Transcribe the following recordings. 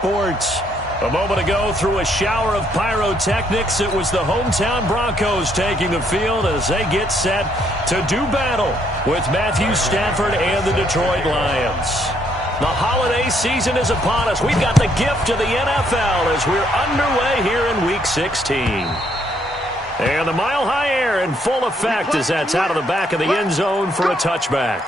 Sports. A moment ago, through a shower of pyrotechnics, it was the hometown Broncos taking the field as they get set to do battle with Matthew Stafford and the Detroit Lions. The holiday season is upon us. We've got the gift of the NFL as we're underway here in Week 16. And the mile-high air in full effect as that's out of the back of the end zone for a touchback.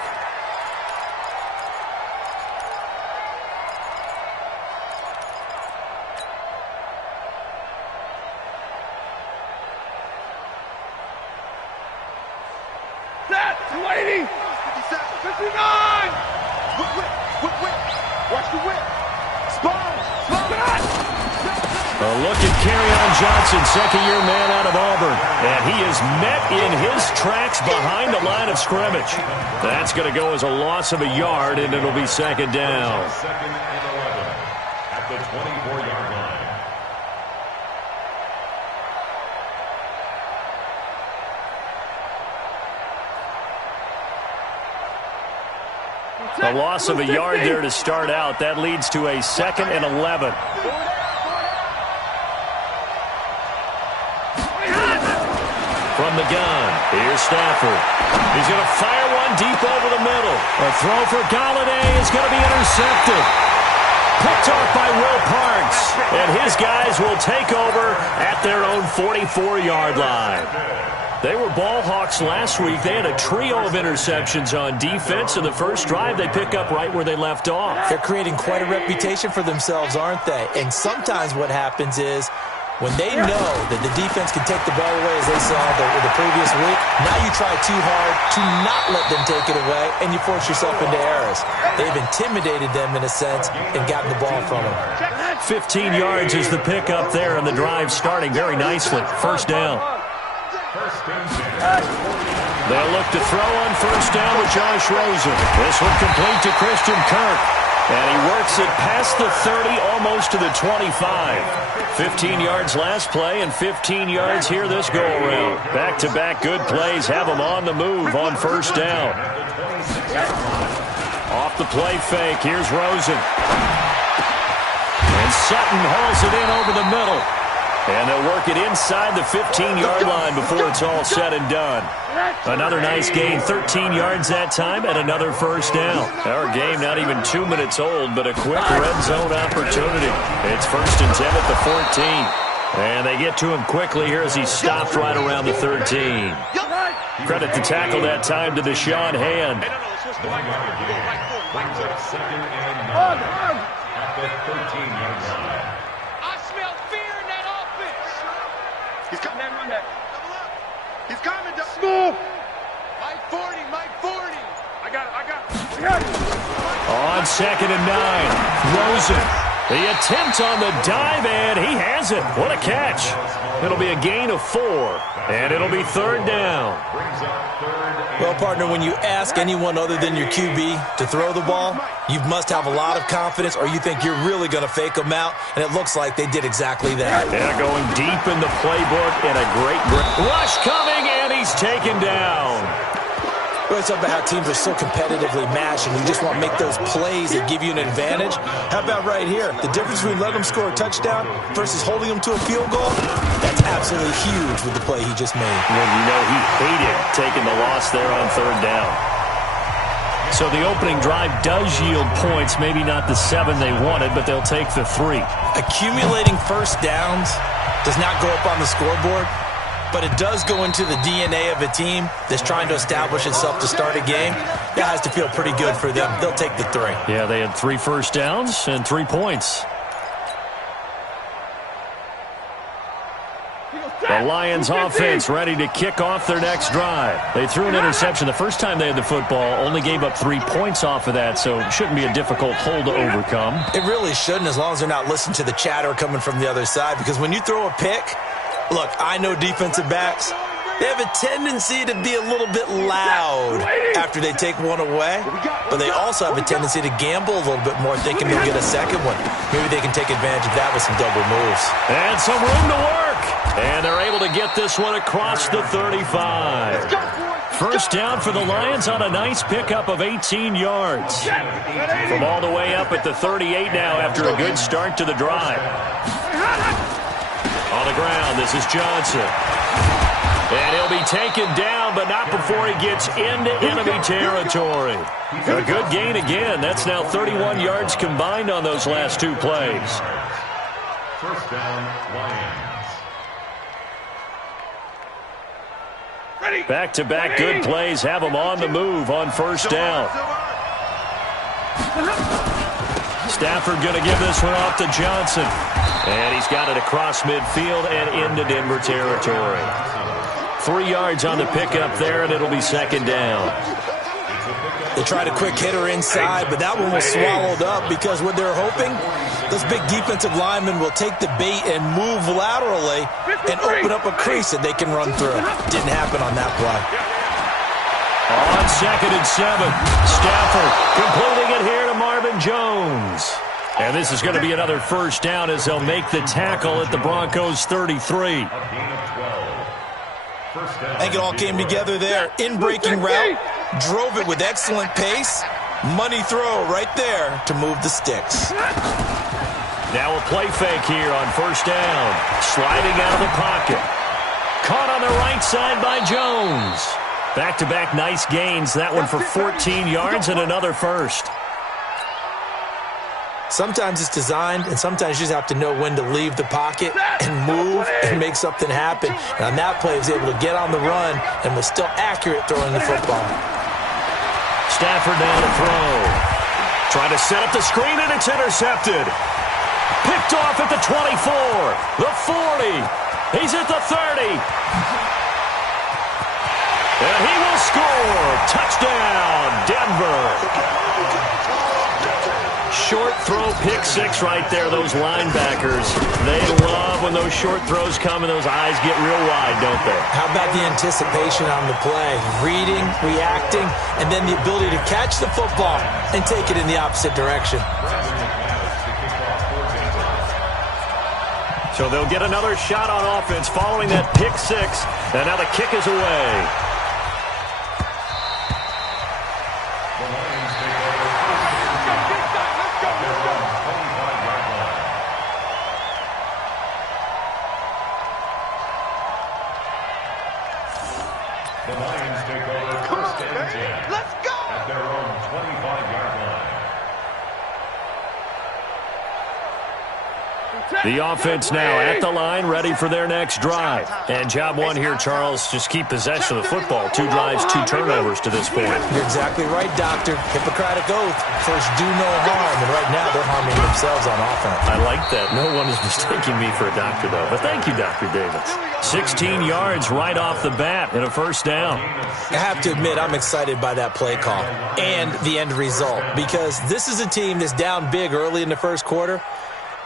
Second-year man out of Auburn. And he is met in his tracks behind the line of scrimmage. That's going to go as a loss of a yard, and it'll be second down. Second and 11 at the 24-yard line. A loss of a yard there to start out. That leads to a second and 11. From the gun, here's Stafford. He's going to fire one deep over the middle. A throw for Galladay is going to be intercepted. Picked off by Will Parks. And his guys will take over at their own 44-yard line. They were ball hawks last week. They had a trio of interceptions on defense. In the first drive, they pick up right where they left off. They're creating quite a reputation for themselves, aren't they? And sometimes what happens is, when they know that the defense can take the ball away, as they saw the previous week, now you try too hard to not let them take it away, and you force yourself into errors. They've intimidated them, in a sense, and gotten the ball from them. 15 yards is the pickup there, and the drive starting very nicely. First down. They'll look to throw on first down with Josh Rosen. This one complete to Christian Kirk. And he works it past the 30, almost to the 25. 15 yards last play and 15 yards here this go-around. Back-to-back good plays have them on the move on first down. Off the play fake, here's Rosen. And Sutton hauls it in over the middle. And they'll work it inside the 15-yard line before it's all said and done. Another nice gain, 13 yards that time, and another first down. Our game not even 2 minutes old, but a quick red zone opportunity. It's first and 10 at the 14. And they get to him quickly here as he stopped right around the 13. Credit the tackle that time to Deshaun Hand. Second and 9 at the 13-yard line. He's coming. He's coming. Move. Mike 40. Mike 40. I got it. On second and 9, Rosen. The attempt on the dive, and he has it. What a catch. It'll be a gain of 4, and it'll be third down. Well, partner, when you ask anyone other than your QB to throw the ball, you must have a lot of confidence, or you think you're really going to fake them out, and it looks like they did exactly that. They're going deep in the playbook, and a great rush coming, and he's taken down. Well, it's about how teams are so competitively matched, and you just want to make those plays that give you an advantage. How about right here? The difference between letting them score a touchdown versus holding them to a field goal, that's absolutely huge with the play he just made. Well, you know he hated taking the loss there on third down. So the opening drive does yield points, maybe not the 7 they wanted, but they'll take the 3. Accumulating first downs does not go up on the scoreboard, but it does go into the DNA of a team that's trying to establish itself to start a game. That has to feel pretty good for them. They'll take the 3. Yeah, they had 3 first downs and 3 points. The Lions offense ready to kick off their next drive. They threw an interception the first time they had the football, only gave up 3 points off of that, so it shouldn't be a difficult hole to overcome. It really shouldn't, as long as they're not listening to the chatter coming from the other side, because when you throw a pick, look, I know defensive backs, they have a tendency to be a little bit loud after they take one away, but they also have a tendency to gamble a little bit more, thinking they'll get a second one. Maybe they can take advantage of that with some double moves. And some room to work. And they're able to get this one across the 35. First down for the Lions on a nice pickup of 18 yards. From all the way up at the 38 now after a good start to the drive. On the ground, this is Johnson. And he'll be taken down, but not before he gets into enemy territory. A good gain again. That's now 31 yards combined on those last two plays. First down, Lions. Back-to-back good plays have him on the move on first down. Stafford going to give this one off to Johnson. And he's got it across midfield and into Denver territory. 3 yards on the pickup there, and it'll be second down. They tried a quick hitter inside, but that one was swallowed up because what they're hoping, those big defensive linemen will take the bait and move laterally and open up a crease that they can run through. Didn't happen on that play. On 2nd and 7, Stafford completing it here to Marvin Jones. And this is going to be another first down as they'll make the tackle at the Broncos 33. I think it all came together there. In-breaking route, drove it with excellent pace. Money throw right there to move the sticks. Now a play fake here on first down. Sliding out of the pocket. Caught on the right side by Jones. Back-to-back nice gains. That one for 14 yards and another first. Sometimes it's designed, and sometimes you just have to know when to leave the pocket and move and make something happen. And on that play, he was able to get on the run and was still accurate throwing the football. Stafford now to throw. Trying to set up the screen, and it's intercepted. Picked off at the 24, the 40. He's at the 30. And he will score. Touchdown, Denver. Short throw, pick six right there. Those linebackers, they love when those short throws come and those eyes get real wide, don't they? How about the anticipation on the play? Reading, reacting, and then the ability to catch the football and take it in the opposite direction. So they'll get another shot on offense following that pick six. And now the kick is away. The Lions take over first and 10. Let's go! At their own 25-yard line. The offense now at the line, ready for their next drive. And job one here, Charles, just keep possession of the football. 2 drives, 2 turnovers to this point. You're exactly right, Doctor. Hippocratic oath. First, do no harm. And right now, they're harming themselves on offense. I like that. No one is mistaking me for a doctor, though. But thank you, Dr. Davis. 16 yards right off the bat and a first down. I have to admit, I'm excited by that play call and the end result because this is a team that's down big early in the first quarter.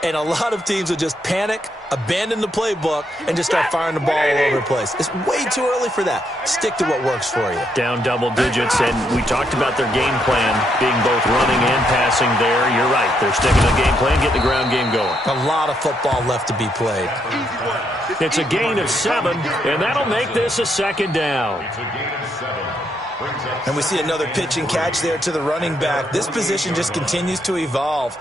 And a lot of teams will just panic, abandon the playbook, and just start firing the ball all over the place. It's way too early for that. Stick to what works for you. Down double digits, and we talked about their game plan being both running and passing there. You're right. They're sticking to the game plan, getting the ground game going. A lot of football left to be played. It's a gain of 7, and that'll make this a second down. It's a gain of 7. And we see another pitch and catch there to the running back. This position just continues to evolve.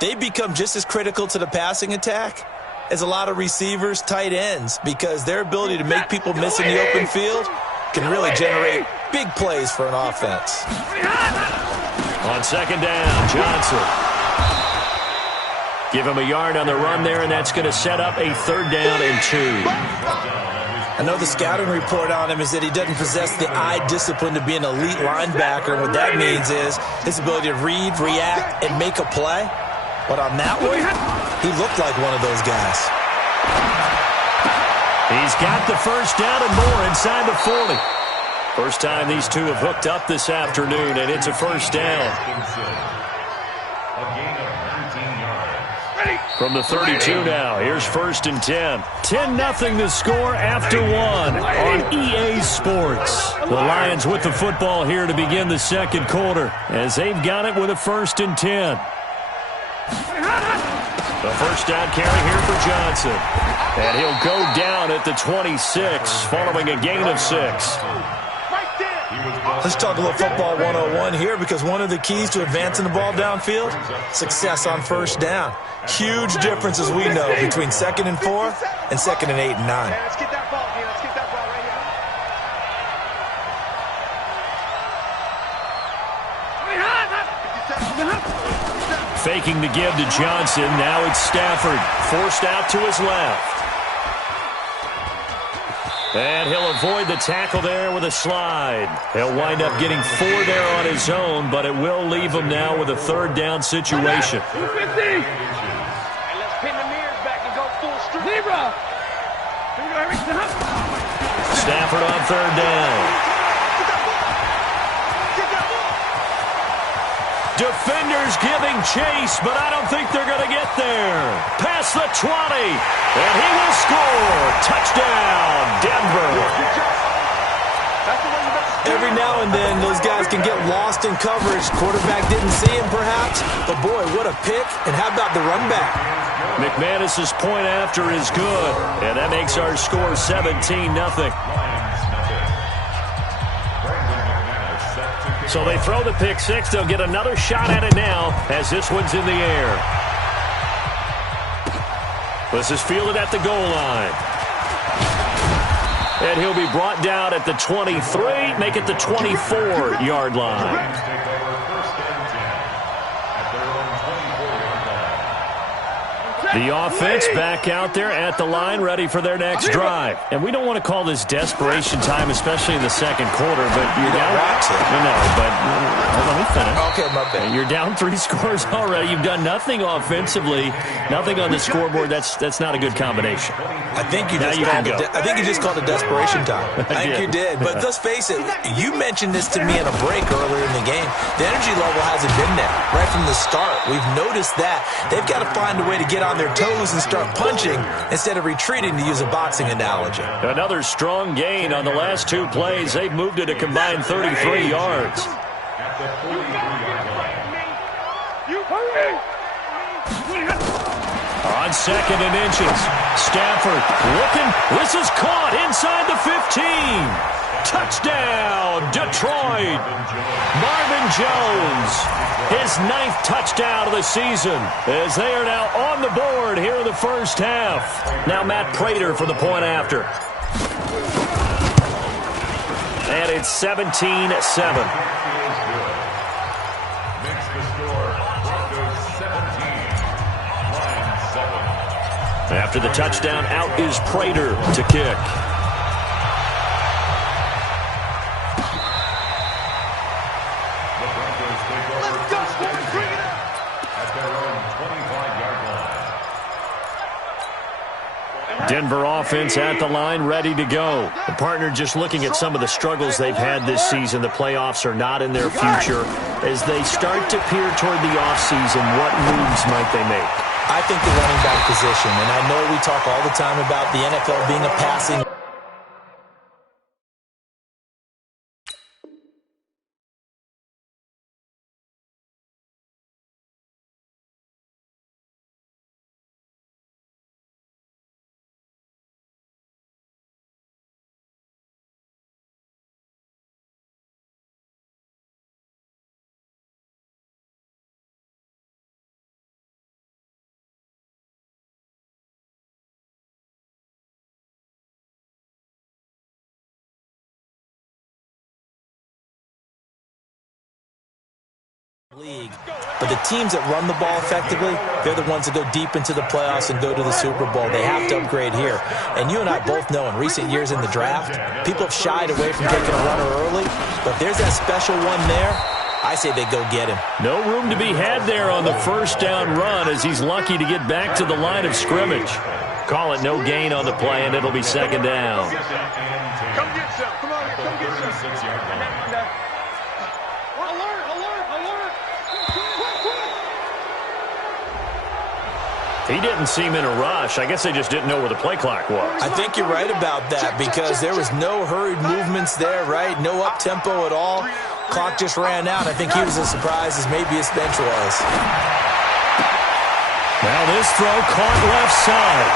They become just as critical to the passing attack as a lot of receivers, tight ends, because their ability to make people miss in the open field can really generate big plays for an offense. On second down, Johnson. Give him a yard on the run there, and that's going to set up a 3rd down and 2. I know the scouting report on him is that he doesn't possess the eye discipline to be an elite linebacker. And what that means is his ability to read, react, and make a play. But on that one, he looked like one of those guys. He's got the first down and more inside the 40. First time these two have hooked up this afternoon, and it's a first down. A gain of 19 yards. From the 32 now, here's 1st and 10. 10-0 the score after 1 on EA Sports. The Lions with the football here to begin the second quarter as they've got it with a 1st and 10. The first down carry here for Johnson. And he'll go down at the 26 following a gain of 6. Right there. Let's talk a little football 101 here, because one of the keys to advancing the ball downfield, success on first down. Huge difference, as we know, between 2nd and 4 and 2nd and 8 and 9. Let's get that ball here. Let's get that ball right here. Faking the give to Johnson. Now it's Stafford. Forced out to his left. And he'll avoid the tackle there with a slide. He'll wind up getting 4 there on his own, but it will leave him now with a 3rd down situation. And let's pin the mirrors back and go full strip. Zebra! Stafford on 3rd down. Defenders giving chase, but I don't think they're going to get there. Past the 20, and he will score. Touchdown, Denver. Every now and then, those guys can get lost in coverage. Quarterback didn't see him, perhaps. But, boy, what a pick. And how about the run back? McManus's point after is good, and that makes our score 17-0. So they throw the pick six. They'll get another shot at it now as this one's in the air. This is fielded at the goal line. And he'll be brought down at the 23, make it the 24-yard line. The offense back out there at the line, ready for their next drive. And we don't want to call this desperation time, especially in the second quarter, but you're down. No, but let me finish. Okay, my bad. You're down 3 scores already. You've done nothing offensively, nothing on the scoreboard. That's not a good combination. I think you just called it desperation time. I think you did. But let's face it, you mentioned this to me in a break earlier in the game. The energy level hasn't been there right from the start. We've noticed that. They've got to find a way to get on their toes and start punching instead of retreating, to use a boxing analogy. Another strong gain on the last 2 plays. They've moved it a combined 33 yards. On 2nd and inches, Stafford looking. This is caught inside the 15. Touchdown, Detroit. Marvin Jones, his 9th touchdown of the season, as they are now on the board here in the first half. Now Matt Prater for the point after. And it's 17-7. After the touchdown, out is Prater to kick. Denver offense at the line, ready to go. The partner just looking at some of the struggles they've had this season. The playoffs are not in their future. As they start to peer toward the offseason, what moves might they make? I think the running back position, and I know we talk all the time about the NFL being a passing. League. But the teams that run the ball effectively, they're the ones that go deep into the playoffs and go to the Super Bowl. They have to upgrade here. And you and I both know in recent years in the draft, people have shied away from taking a runner early. But if there's that special one there, I say they go get him. No room to be had there on the first down run, as he's lucky to get back to the line of scrimmage. Call it no gain on the play, and it'll be 2nd down. Come get some. Come on, come get some. He didn't seem in a rush. I guess they just didn't know where the play clock was. I think you're right about that, because there was no hurried movements there, right? No up-tempo at all. Clock just ran out. I think he was as surprised as maybe his bench was. Now this throw caught left side.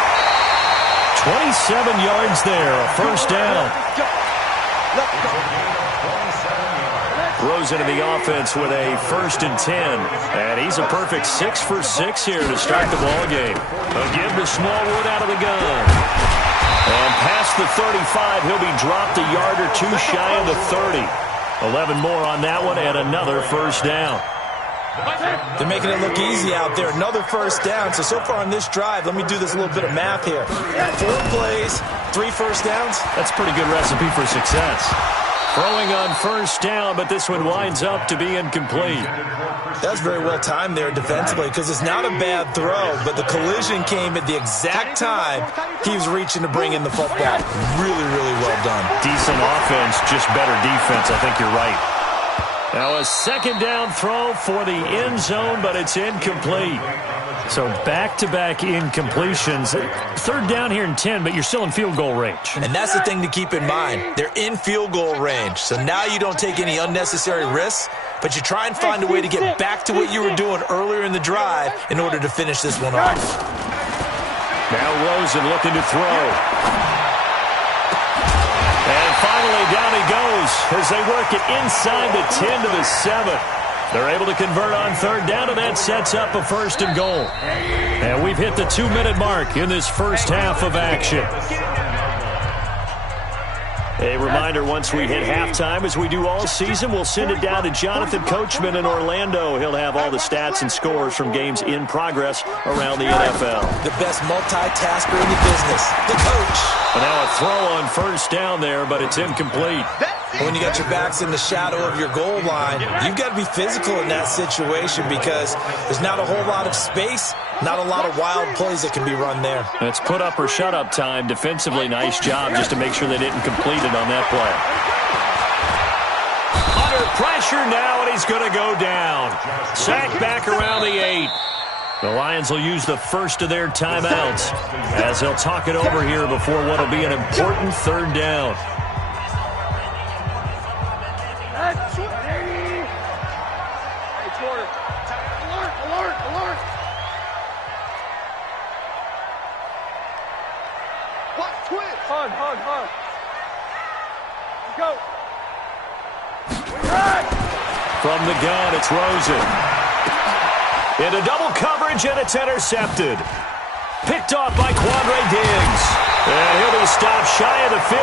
27 yards there, a first down. throws into the offense with a 1st and 10. And he's a perfect 6 for 6 here to start the ball game. A give to Smallwood out of the gun. And past the 35, he'll be dropped a yard or two shy of the 30. 11 more on that one and another 1st down. They're making it look easy out there. Another 1st down. So far on this drive, let me do this little bit of math here. 4 plays, 3 1st downs. That's a pretty good recipe for success. Throwing on 1st down, but this one winds up to be incomplete. That's very well timed there defensively because it's not a bad throw, but the collision came at the exact time he was reaching to bring in the football. Really, really well done. Decent offense, just better defense. I think you're right. Now a 2nd down throw for the end zone, but it's incomplete. So back-to-back incompletions. 3rd down here and 10, but you're still in field goal range. And that's the thing to keep in mind. They're in field goal range. So now you don't take any unnecessary risks, but you try and find a way to get back to what you were doing earlier in the drive in order to finish this one off. Now Rosen looking to throw. And finally down he goes as they work it inside the 10 to the 7. They're able to convert on 3rd down, and that sets up a 1st and goal. And we've hit the 2-minute mark in this first half of action. A reminder, once we hit halftime, as we do all season, we'll send it down to Jonathan Coachman in Orlando. He'll have all the stats and scores from games in progress around the NFL. The best multitasker in the business, the coach. And now a throw on 1st down there, but it's incomplete. When you got your backs in the shadow of your goal line, you've got to be physical in that situation because there's not a whole lot of space, not a lot of wild plays that can be run there. It's put up or shut up time. Defensively, nice job just to make sure they didn't complete it on that play. Under pressure now, and he's going to go down. Sacked back around the 8. The Lions will use the first of their timeouts as they'll talk it over here before what will be an important 3rd down. Hard. Go. From the gun, it's Rosen. Into double coverage, and it's intercepted. Picked off by Quandre Diggs. And he'll be stopped shy of the 15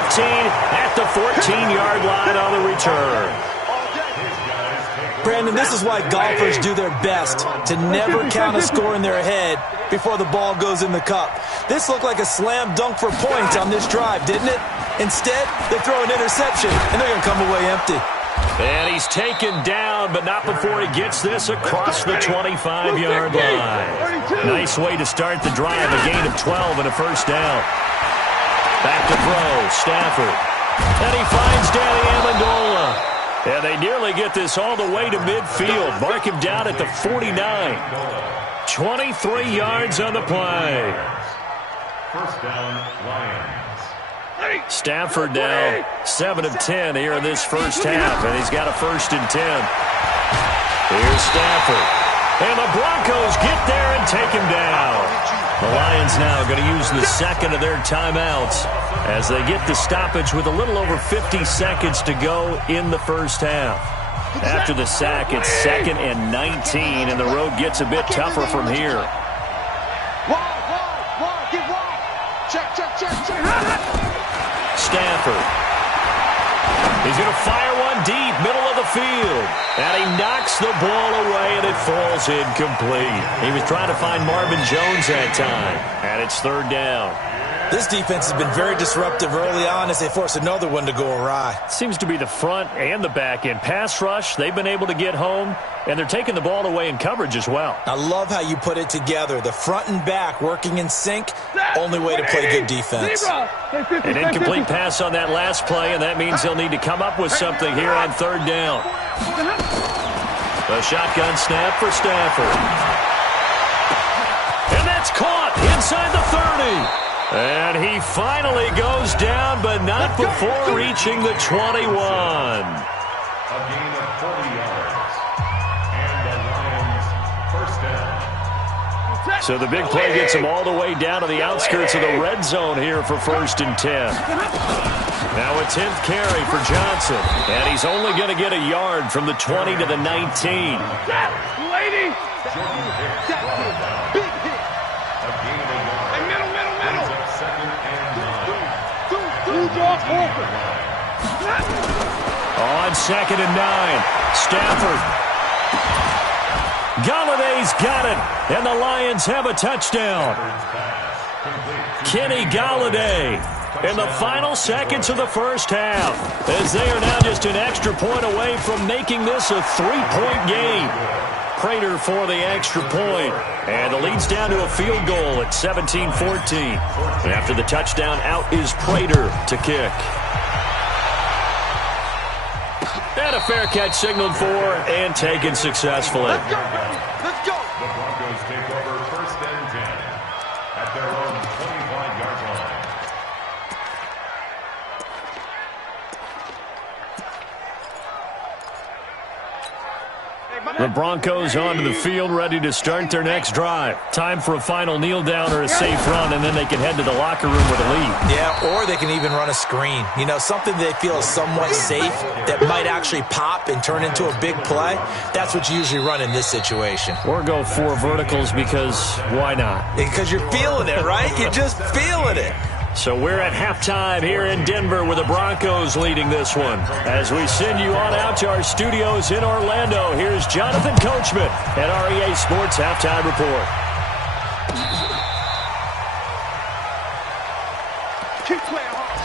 at the 14-yard line on the return. Brandon, this is why golfers do their best to never count a score in their head before the ball goes in the cup. This looked like a slam dunk for points on this drive, didn't it? Instead, they throw an interception, and they're going to come away empty. And he's taken down, but not before he gets this across the 25-yard line. Nice way to start the drive, a gain of 12 and a 1st down. Back to throw, Stafford. And he finds Danny Amendola. And they nearly get this all the way to midfield. Mark him down at the 49. 23 yards on the play. 1st down, Lions. Stafford now 7 of 10 here in this first half, and he's got a 1st and 10. Here's Stafford. And the Broncos get there and take him down. The Lions now going to use the 2nd of their timeouts as they get the stoppage with a little over 50 seconds to go in the first half. After the sack, it's 2nd and 19, and the road gets a bit tougher from here. Stafford. He's going to fire one deep, middle of the field. And he knocks the ball away, and it falls incomplete. He was trying to find Marvin Jones that time. And it's 3rd down. This defense has been very disruptive early on as they force another one to go awry. Seems to be the front and the back end. Pass rush, they've been able to get home, and they're taking the ball away in coverage as well. I love how you put it together. The front and back working in sync, only way to play good defense. An incomplete pass on that last play, and that means they'll need to come up with something here on 3rd down. A shotgun snap for Stafford. And that's caught inside the 30. And he finally goes down, but not before reaching the 21. A gain of 40 yards. And the Lions 1st down. So the big play gets him all the way down to the outskirts of the red zone here for 1st and 10. Now a 10th carry for Johnson. And he's only going to get a yard from the 20 to the 19. Lady! Big hit! Middle! On 2nd and 9, Stafford. Galladay's got it, and the Lions have a touchdown. Kenny Galladay in the final seconds of the first half, as they are now just an extra point away from making this a 3-point game. Prater for the extra point, and the lead's down to a field goal at 17-14. And after the touchdown, out is Prater to kick. And a fair catch signaled for and taken successfully. Let's go! The Broncos take over 1st and 10 at their own 25-yard line. The Broncos onto the field, ready to start their next drive. Time for a final kneel down or a safe run, and then they can head to the locker room with a lead. Yeah, or they can even run a screen. You know, something they feel is somewhat safe that might actually pop and turn into a big play. That's what you usually run in this situation. Or go 4 verticals because why not? Because you're feeling it, right? You're just feeling it. So we're at halftime here in Denver with the Broncos leading this one. As we send you on out to our studios in Orlando, here's Jonathan Coachman at REA Sports Halftime Report. Keep playing hard.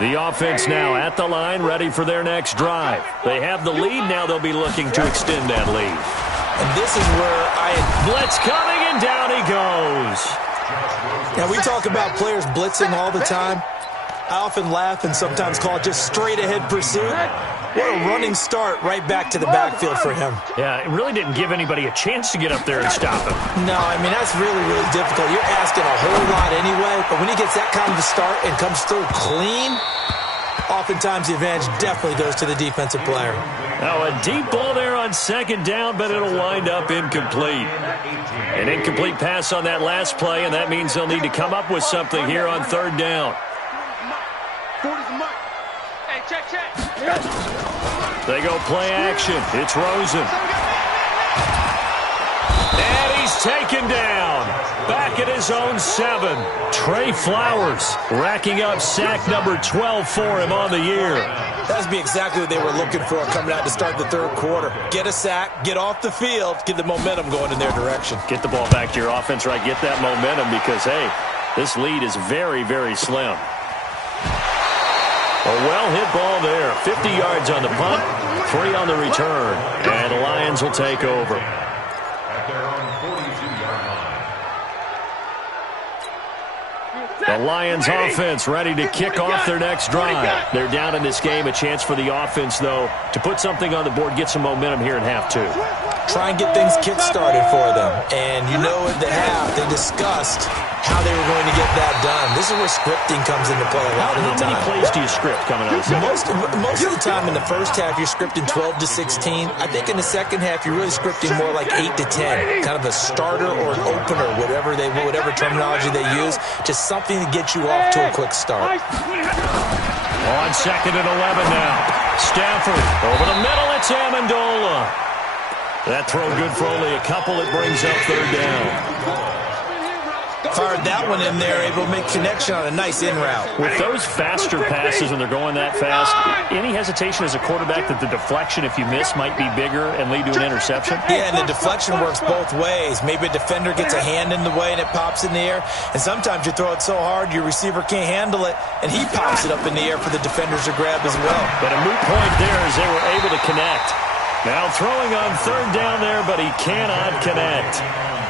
The offense now at the line, ready for their next drive. They have the lead. Now they'll be looking to extend that lead. And this is where Blitz coming, and down he goes. Now, we talk about players blitzing all the time. I often laugh and sometimes call it just straight-ahead pursuit. What a running start right back to the backfield for him. Yeah, it really didn't give anybody a chance to get up there and stop him. No, I mean, that's really, really difficult. You're asking a whole lot anyway, but when he gets that kind of a start and comes through clean, oftentimes the advantage definitely goes to the defensive player. Now a deep ball there on 2nd down, but it'll wind up incomplete. An incomplete pass on that last play, and that means they'll need to come up with something here on 3rd down. Hey, check. They go play action. It's Rosen. And he's taken down. Back at his own 7. Trey Flowers racking up sack number 12 for him on the year. That would be exactly what they were looking for coming out to start the 3rd quarter. Get a sack, get off the field, get the momentum going in their direction. Get the ball back to your offense, right? Get that momentum because, hey, this lead is very, very slim. A well-hit ball there. 50 yards on the punt, 3 on the return, and the Lions will take over. At their own 42-yard line. The Lions offense ready to kick off their next drive. They're down in this game. A chance for the offense, though, to put something on the board, get some momentum here in half 2. Try and get things kick-started for them. And you know at the half, they discussed how they were going to get that done. This is where scripting comes into play a lot of the time. How many plays do you script coming out of the Most of the time in the first half, you're scripting 12 to 16. I think in the second half, you're really scripting more like 8 to 10. Kind of a starter or an opener, whatever terminology they use. Just something to get you off to a quick start. On 2nd and 11 now. Stafford over the middle. It's Amendola. That throw good for only a couple. It brings up 3rd down. Fired that one in there, able to make connection on a nice in route. With those faster passes when they're going that fast, any hesitation as a quarterback that the deflection, if you miss, might be bigger and lead to an interception? Yeah, and the deflection works both ways. Maybe a defender gets a hand in the way and it pops in the air. And sometimes you throw it so hard your receiver can't handle it, and he pops it up in the air for the defenders to grab as well. But a moot point there as they were able to connect. Now throwing on 3rd down there, but he cannot connect.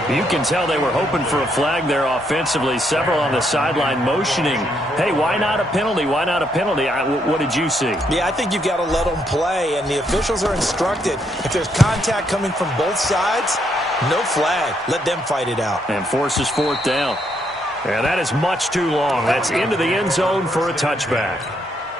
You can tell they were hoping for a flag there offensively. Several on the sideline motioning, hey, why not a penalty? Why not a penalty? What did you see? Yeah, I think you've got to let them play, and the officials are instructed. If there's contact coming from both sides, no flag. Let them fight it out. And forces 4th down. And that is much too long. That's into the end zone for a touchback.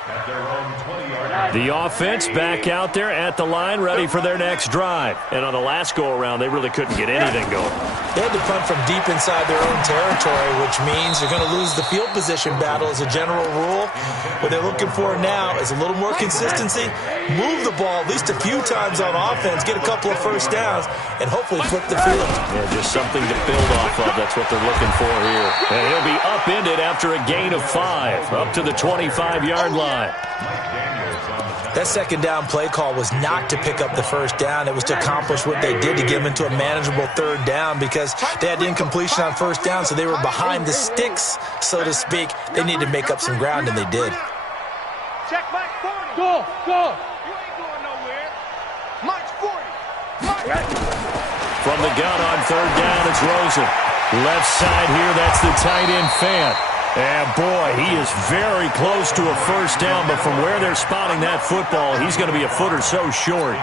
At their own 20-yard line. The offense back out there at the line, ready for their next drive. And on the last go-around, they really couldn't get anything going. They had to punt from deep inside their own territory, which means you're going to lose the field position battle as a general rule. What they're looking for now is a little more consistency, move the ball at least a few times on offense, get a couple of first downs, and hopefully flip the field. Yeah, just something to build off of. That's what they're looking for here. And he'll be upended after a gain of 5, up to the 25-yard line. That second down play call was not to pick up the first down. It was to accomplish what they did to get them into a manageable third down because they had the incompletion on first down, so they were behind the sticks, so to speak. They needed to make up some ground, and they did. Check Mike 40. Go. You ain't going nowhere. Mike's 40. From the gun on third down, it's Rosen. Left side here, that's the tight end Fant. And, boy, he is very close to a first down, but from where they're spotting that football, he's going to be a foot or so short.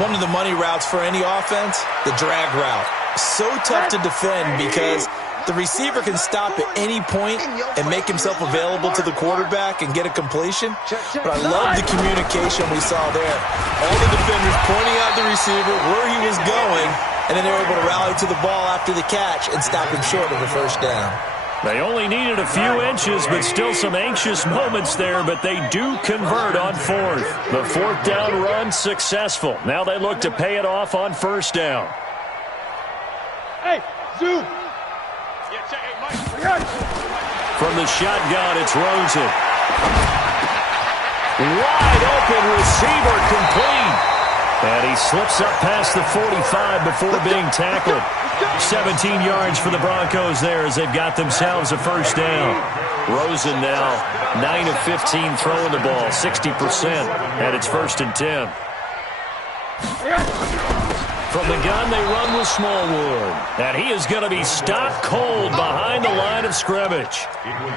One of the money routes for any offense, the drag route. So tough to defend because the receiver can stop at any point and make himself available to the quarterback and get a completion. But I love the communication we saw there. All the defenders pointing out the receiver, where he was going, and then they were able to rally to the ball after the catch and stop him short of a first down. They only needed a few inches, but still some anxious moments there, but they do convert on fourth. The fourth down run successful. Now they look to pay it off on first down. Hey, zoom. Yeah, check it, Mike. From the shotgun, it's Rosen. Wide open receiver complete. And he slips up past the 45 before being tackled. 17 yards for the Broncos there as they've got themselves a first down. Rosen now 9 of 15 throwing the ball, 60%, and it's 1st and 10. From the gun, they run with Smallwood. And he is going to be stopped cold behind the line of scrimmage.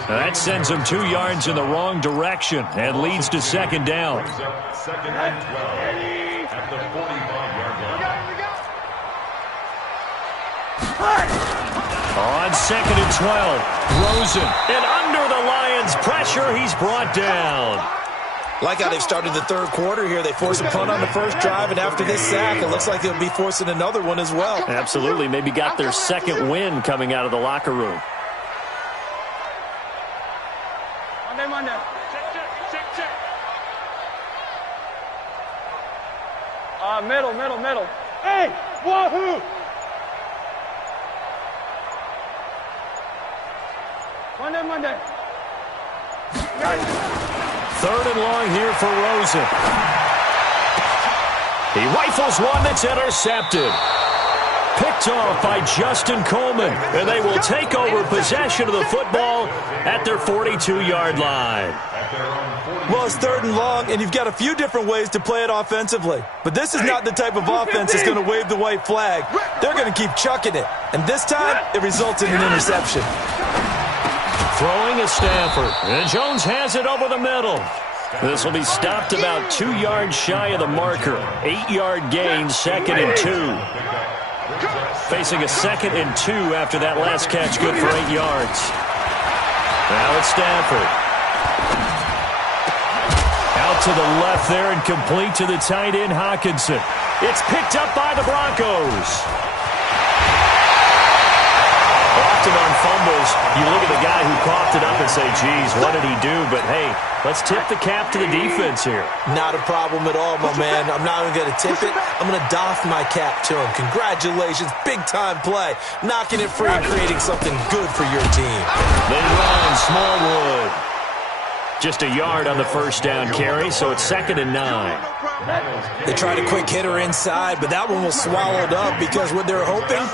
That sends him 2 yards in the wrong direction and leads to second down. Second and 12 at the 45-yard line. On second and 12, Rosen. And under the Lions' pressure, he's brought down. Like how they've started the third quarter here. They force a punt on the first drive, and after this sack, it looks like they'll be forcing another one as well. Absolutely. Maybe got their second win coming out of the locker room. Monday. Check. Middle. Hey, wahoo! Monday. Third and long here for Rosen. He rifles one that's intercepted. Picked off by Justin Coleman. And they will take over possession of the football at their 42-yard line. Well, it's third and long, and you've got a few different ways to play it offensively. But this is not the type of offense that's going to wave the white flag. They're going to keep chucking it. And this time, it results in an interception. Throwing is Stafford. And Jones has it over the middle. This will be stopped about 2 yards shy of the marker. 8-yard gain, 2nd and 2. Facing a 2nd and 2 after that last catch, good for 8 yards. Now it's Stafford. Out to the left there and complete to the tight end, Hawkinson. It's picked up by the Broncos. Often on fumbles, you look at the guy who coughed it up and say, geez, what did he do? But, hey, let's tip the cap to the defense here. Not a problem at all, my man. I'm not even going to tip it. I'm going to doff my cap to him. Congratulations. Big-time play. Knocking it free and creating something good for your team. They run Smallwood. Just a yard on the first down carry, so it's 2nd and 9. They tried a quick hitter inside, but that one was swallowed up because what they're hoping,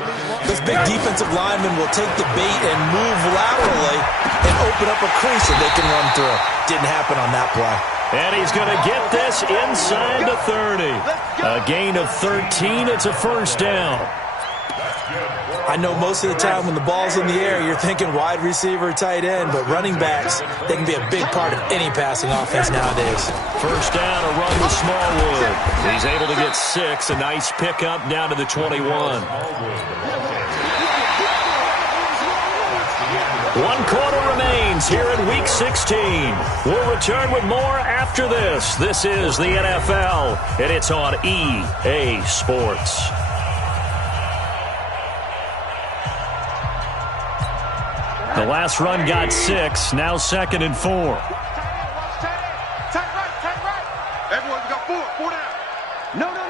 this big defensive lineman will take the bait and move laterally and open up a crease that they can run through. Didn't happen on that play. And he's going to get this inside the 30. A gain of 13. It's a first down. I know most of the time when the ball's in the air, you're thinking wide receiver, tight end, but running backs, they can be a big part of any passing offense nowadays. First down, a run with Smallwood. He's able to get 6. A nice pickup down to the 21. 1 quarter remains here in Week 16. We'll return with more after this. This is the NFL, and it's on EA Sports. The last run got 6, now 2nd and 4. Tight right. Everyone got 4 down. No. Off.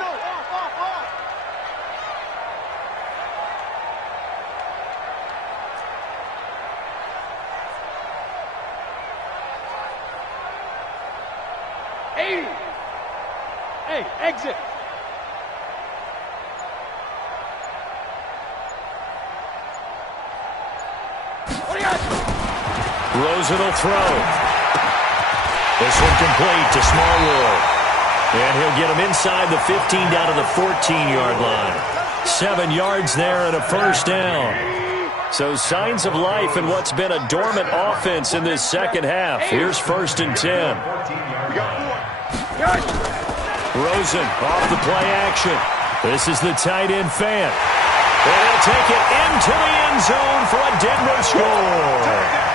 80. Hey, exit. Rosen will throw. This one complete to Smallwood. And he'll get him inside the 15 down to the 14-yard line. 7 yards there and a first down. So signs of life in what's been a dormant offense in this second half. Here's 1st and 10. Rosen off the play action. This is the tight end Fant. And he'll take it into the end zone for a Denver score.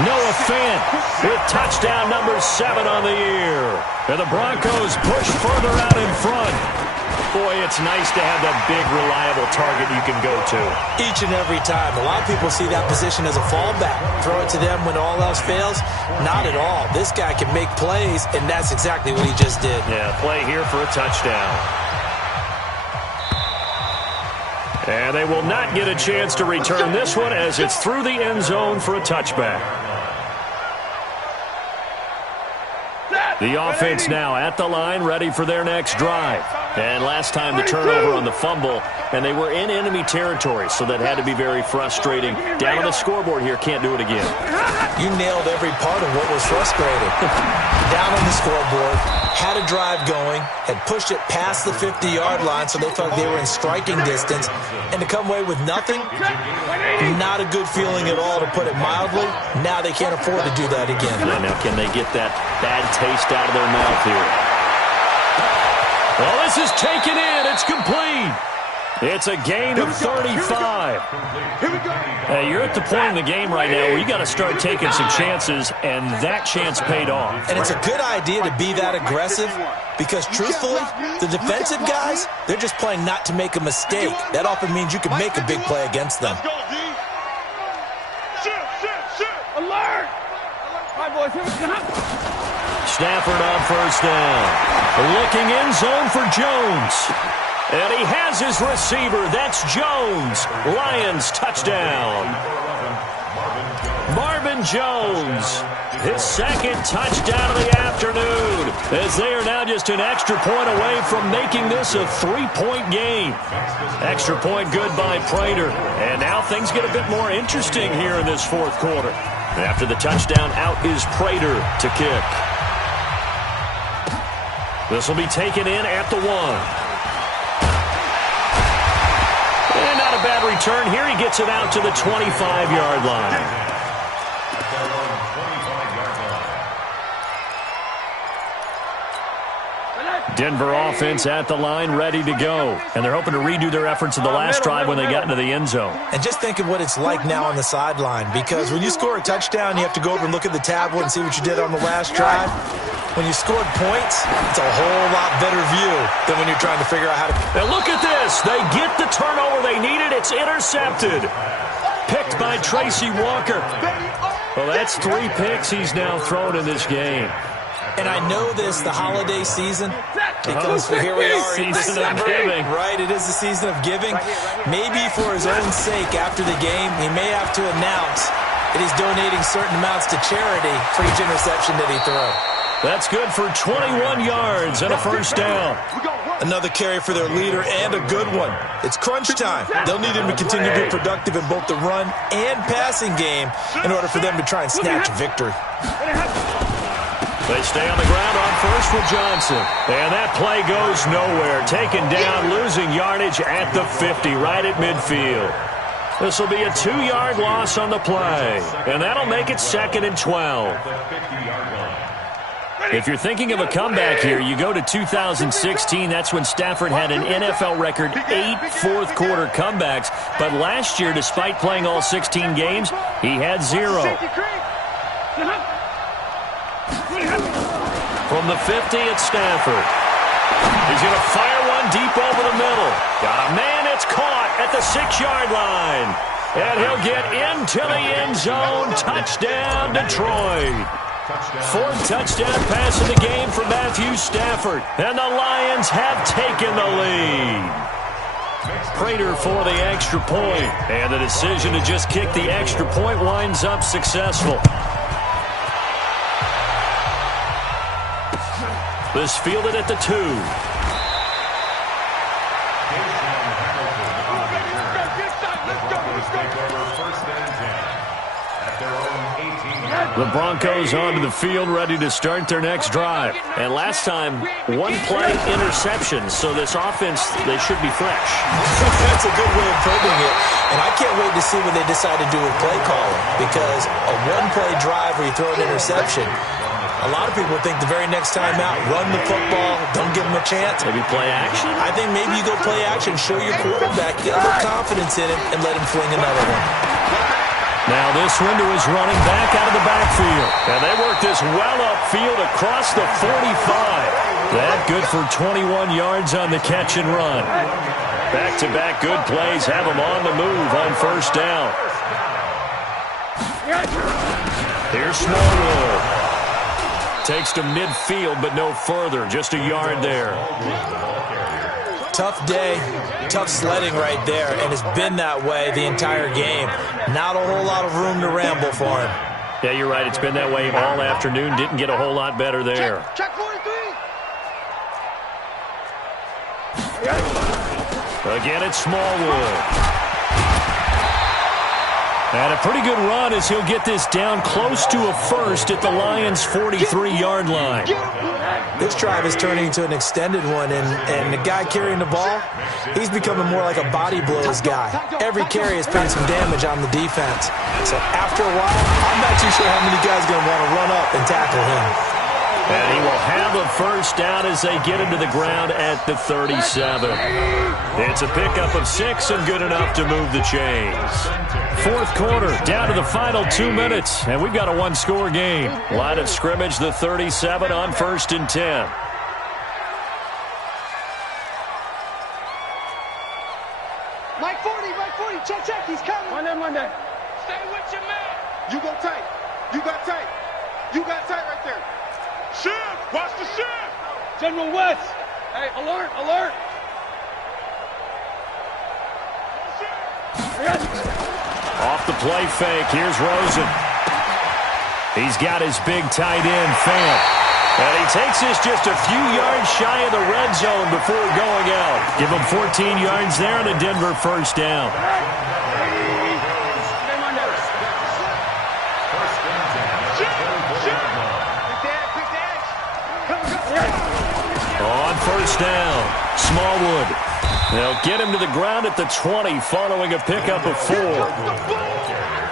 Noah Fant with touchdown number 7 on the year. And the Broncos push further out in front. Boy, it's nice to have that big, reliable target you can go to. Each and every time. A lot of people see that position as a fallback. Throw it to them when all else fails. Not at all. This guy can make plays, and that's exactly what he just did. Yeah, play here for a touchdown. And they will not get a chance to return this one as it's through the end zone for a touchback. The offense now at the line, ready for their next drive. And last time the turnover on the fumble, and they were in enemy territory, so that had to be very frustrating. Down on the scoreboard here, can't do it again. You nailed every part of what was frustrating. Down on the scoreboard, had a drive going, had pushed it past the 50-yard line, so they thought they were in striking distance, and to come away with nothing, not a good feeling at all, to put it mildly. Now they can't afford to do that again. Now can they get that bad taste out of their mouth here? Well, this is taken in. It's complete. It's a gain of 35. Hey, you're at the point in the game right now where you got to start taking some chances, and that chance paid off. And it's a good idea to be that aggressive because, truthfully, the defensive guys, they're just playing not to make a mistake. That often means you can make a big play against them. Alert! All right, boys, here we go. Stafford on first down. Looking in zone for Jones. And he has his receiver. That's Jones. Lions touchdown. Marvin Jones. His 2nd touchdown of the afternoon. As they are now just an extra point away from making this a 3-point game. Extra point good by Prater. And now things get a bit more interesting here in this 4th quarter. After the touchdown, out is Prater to kick. This will be taken in at the 1. And not a bad return here. He gets it out to the 25-yard line. Denver offense at the line, ready to go. And they're hoping to redo their efforts in the last drive when they got into the end zone. And just think of what it's like now on the sideline, because when you score a touchdown, you have to go over and look at the tablet and see what you did on the last drive. When you scored points, it's a whole lot better view than when you're trying to figure out how to... And look at this. They get the turnover they needed. It's intercepted. Picked by Tracy Walker. Well, that's 3 picks he's now thrown in this game. And I know this, the holiday season, because here we are in December, right? It is the season of giving. Maybe for his own sake, after the game, he may have to announce that he's donating certain amounts to charity for each interception that he throws. That's good for 21 yards and a first down. Another carry for their leader and a good one. It's crunch time. They'll need him to continue to be productive in both the run and passing game in order for them to try and snatch victory. They stay on the ground on first with Johnson. And that play goes nowhere. Taken down, losing yardage at the 50, right at midfield. This will be a 2-yard loss on the play. And that'll make it 2nd and 12. If you're thinking of a comeback here, you go to 2016. That's when Stafford had an NFL record 8 fourth-quarter comebacks. But last year, despite playing all 16 games, he had 0. From the 50, it's Stafford. He's going to fire one deep over the middle. Got a man, it's caught at the 6-yard line. And he'll get into the end zone. Touchdown, Detroit. 4th touchdown pass of the game for Matthew Stafford. And the Lions have taken the lead. Prater for the extra point. And the decision to just kick the extra point winds up successful. This fielded at the 2. The Broncos onto the field, ready to start their next drive. And last time, 1-play interception, so this offense, they should be fresh. That's a good way of putting it. And I can't wait to see what they decide to do with play calling, because a 1-play drive where you throw an interception, a lot of people think the very next time out, run the football, don't give them a chance. Maybe play action? I think maybe you go play action, show your quarterback, get a little confidence in him, and let him fling another one. Now this window is running back out of the backfield. And they work this well upfield across the 45. That good for 21 yards on the catch and run. Back-to-back good plays have them on the move on first down. Here's Smallwood. Takes to midfield, but no further. Just a yard there. Tough day, tough sledding right there, and it's been that way the entire game. Not a whole lot of room to ramble for him. Yeah, you're right. It's been that way all afternoon. Didn't get a whole lot better there. Check 43. Again, it's Smallwood. And a pretty good run as he'll get this down close to a first at the Lions' 43-yard line. This drive is turning into an extended one, and the guy carrying the ball, he's becoming more like a body blows guy. Every carry is putting some damage on the defense. So after a while, I'm not too sure how many guys are going to want to run up and tackle him. And he will have a first down as they get him to the ground at the 37. It's a pickup of 6 and good enough to move the chains. 4th quarter, down to the final 2 minutes, and we've got a 1-score game. Line of scrimmage, the 37 on 1st and 10. Mike 40, check, he's coming. One day. Stay with your man. You go tight. You got tight right there. Shift! Watch the shift! General West! Hey, alert! Off the play fake, here's Rosen. He's got his big tight end, Fant. And he takes this just a few yards shy of the red zone before going out. Give him 14 yards there and a Denver first down. On first down, Smallwood. They'll get him to the ground at the 20 following a pickup of 4.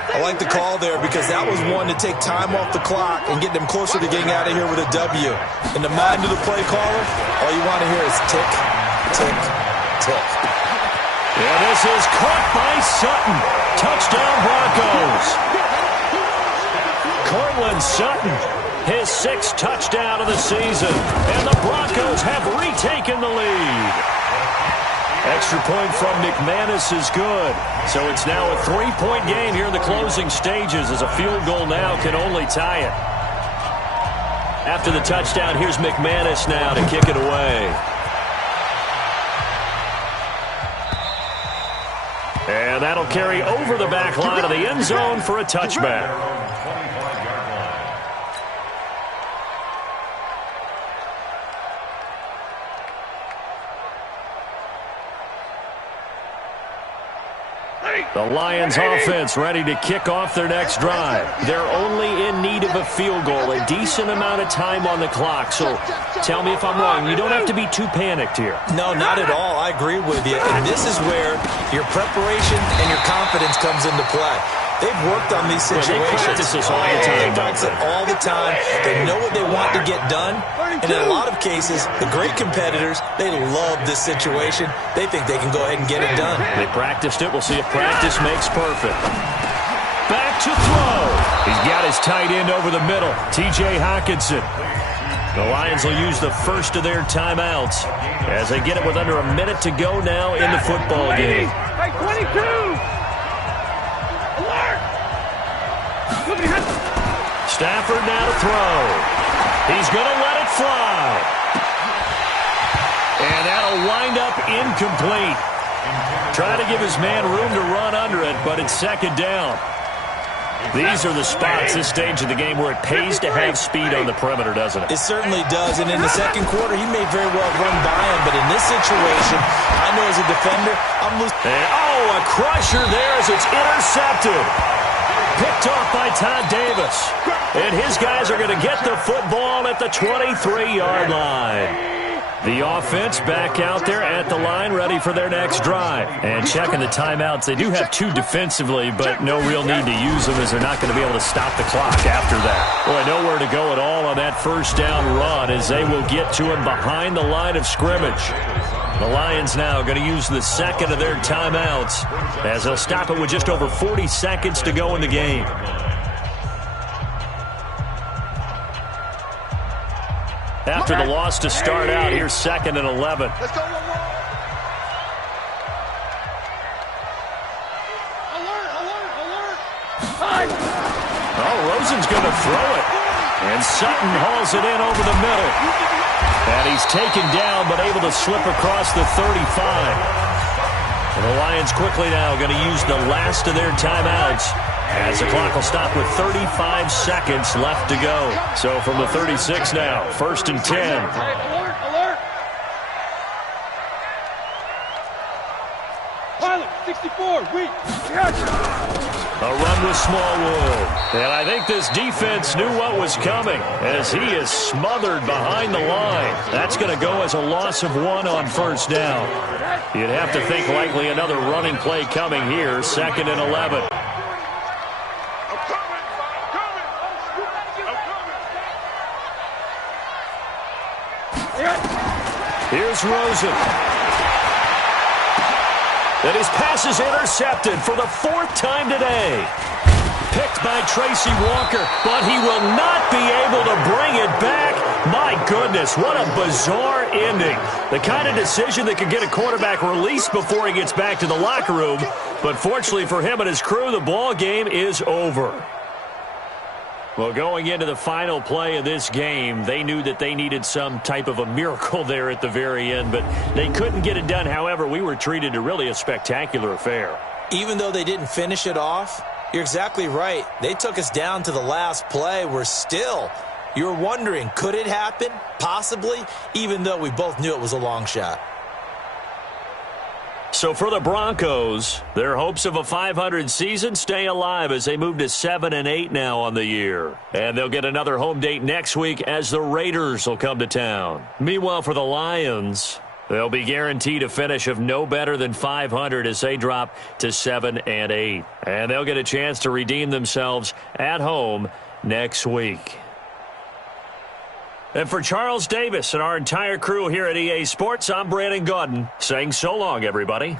I like the call there because that was one to take time off the clock and get them closer to getting out of here with a W. In the mind of the play caller, all you want to hear is tick, tick, tick. Yeah, this is caught by Sutton. Touchdown Broncos. Cortland Sutton, his 6th touchdown of the season. And the Broncos have retaken the lead. Extra point from McManus is good. So it's now a 3-point game here in the closing stages as a field goal now can only tie it. After the touchdown, here's McManus now to kick it away. And that'll carry over the back line of the end zone for a touchback. The Lions offense ready to kick off their next drive. They're only in need of a field goal, a decent amount of time on the clock. So tell me if I'm wrong. You don't have to be too panicked here. No, not at all. I agree with you. And this is where your preparation and your confidence comes into play. They've worked on these situations. They practice this all the time. They practice it all the time. They know what they want to get done. And in a lot of cases, the great competitors, they love this situation. They think they can go ahead and get it done. They practiced it. We'll see if practice makes perfect. Back to throw. He's got his tight end over the middle, T.J. Hockenson. The Lions will use the first of their timeouts as they get it with under a minute to go now in the football game. Hey, 22! Alert! Stafford now to throw. He's going to let it fly. And that'll wind up incomplete. Try to give his man room to run under it, but it's second down. These are the spots, this stage of the game, where it pays to have speed on the perimeter, doesn't it? It certainly does. And in the second quarter, he may very well run by him. But in this situation, I know as a defender, I'm losing. A crusher there as it's intercepted. Picked off by Todd Davis. And his guys are going to get the football at the 23-yard line. The offense back out there at the line, ready for their next drive. And checking the timeouts. They do have two defensively, but no real need to use them as they're not going to be able to stop the clock after that. Boy, nowhere to go at all on that first down run as they will get to him behind the line of scrimmage. The Lions now going to use the second of their timeouts as they'll stop it with just over 40 seconds to go in the game. After the loss to start out, here's 2nd and 11. Let's go, alert, alert. Rosen's going to throw it. And Sutton hauls it in over the middle. And he's taken down, but able to slip across the 35. And the Lions quickly now going to use the last of their timeouts as the clock will stop with 35 seconds left to go. So from the 36 now, 1st and 10. Alert, alert. Pilot, 64, weak. A run with Smallwood. And I think this defense knew what was coming as he is smothered behind the line. That's going to go as a loss of 1 on first down. You'd have to think likely another running play coming here, 2nd and 11. Here's Rosen. And his pass is intercepted for the 4th time today. Picked by Tracy Walker, but he will not be able to bring it back. My goodness, what a bizarre ending. The kind of decision that could get a quarterback released before he gets back to the locker room. But fortunately for him and his crew, the ball game is over. Well, going into the final play of this game, they knew that they needed some type of a miracle there at the very end, but they couldn't get it done. However, we were treated to really a spectacular affair. Even though they didn't finish it off, you're exactly right. They took us down to the last play. You're wondering, could it happen? Possibly, even though we both knew it was a long shot. So for the Broncos, their hopes of a 500 season stay alive as they move to 7-8 now on the year. And they'll get another home date next week as the Raiders will come to town. Meanwhile, for the Lions, they'll be guaranteed a finish of no better than 500 as they drop to 7-8. And they'll get a chance to redeem themselves at home next week. And for Charles Davis and our entire crew here at EA Sports, I'm Brandon Gaudin saying so long, everybody.